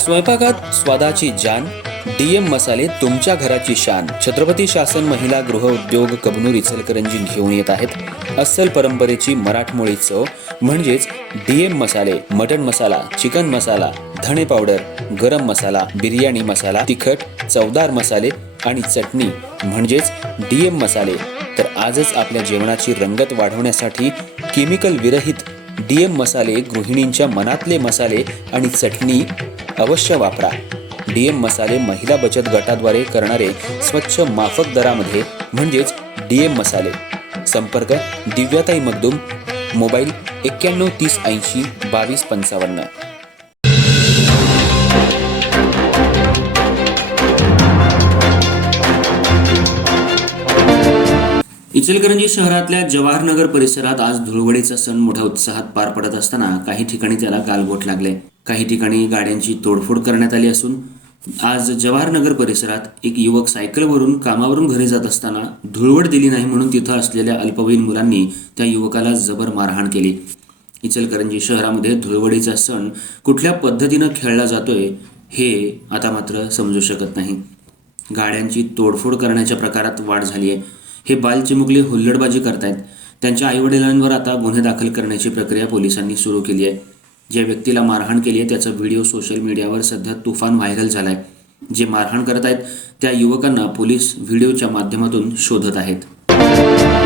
स्वयंपाकात स्वादाची जान, डीएम मसाले तुमच्या घराची शान. छत्रपती शासन महिला गृह उद्योग कबनूर इचलकरंजी घेऊन येत आहेत अस्सल परंपरेची मराठमोळी चव म्हणजेच डीएम मसाले. मटन मसाला, चिकन मसाला, धणे पावडर, गरम मसाला, बिर्याणी मसाला, तिखट चवदार मसाले आणि चटणी म्हणजेच डीएम मसाले. तर आजच आपल्या जेवणाची रंगत वाढवण्यासाठी केमिकल विरहित डीएम मसाले, गृहिणींच्या मनातले मसाले आणि चटणी अवश्य वापरा. डीएम मसाले महिला बचत गटाद्वारे करणारे स्वच्छ माफक दरामध्ये म्हणजेच डीएम मसाले. संपर्क दिव्याताई मगदूम, मोबाईल 91 30 80 22 55. इचलकरंजी शहरातल्या जवाहरनगर परिसरात आज धुळवडीचा सण मोठ्या उत्साहात पार पडत असताना काही ठिकाणी त्याला गालबोट लागले. काही ठिकाणी गाड्यांची तोडफोड करण्यात आली असून आज जवाहरनगर परिसरात एक युवक सायकलवरून कामावरून घरी जात असताना धुळवड दिली नाही म्हणून तिथं असलेल्या अल्पवयीन मुलांनी त्या युवकाला जबर मारहाण केली. इचलकरंजी शहरामध्ये धुळवडीचा सण कुठल्या पद्धतीनं खेळला जातोय हे आता मात्र समजू शकत नाही. गाड्यांची तोडफोड करण्याच्या प्रकारात वाढ झाली आहे. हे बालचिमुकले हुल्लडबाजी करतायत. त्यांच्या आईवडिलांवर आता गुन्हे दाखल करण्याची प्रक्रिया पोलिसांनी सुरू केली आहे. ज्या व्यक्तीला मारहाण केली आहे त्याचा व्हिडिओ सोशल मीडियावर सध्या तुफान व्हायरल झालाय. जे मारहाण करत आहेत त्या युवकांना पोलीस व्हिडिओच्या माध्यमातून शोधत आहेत.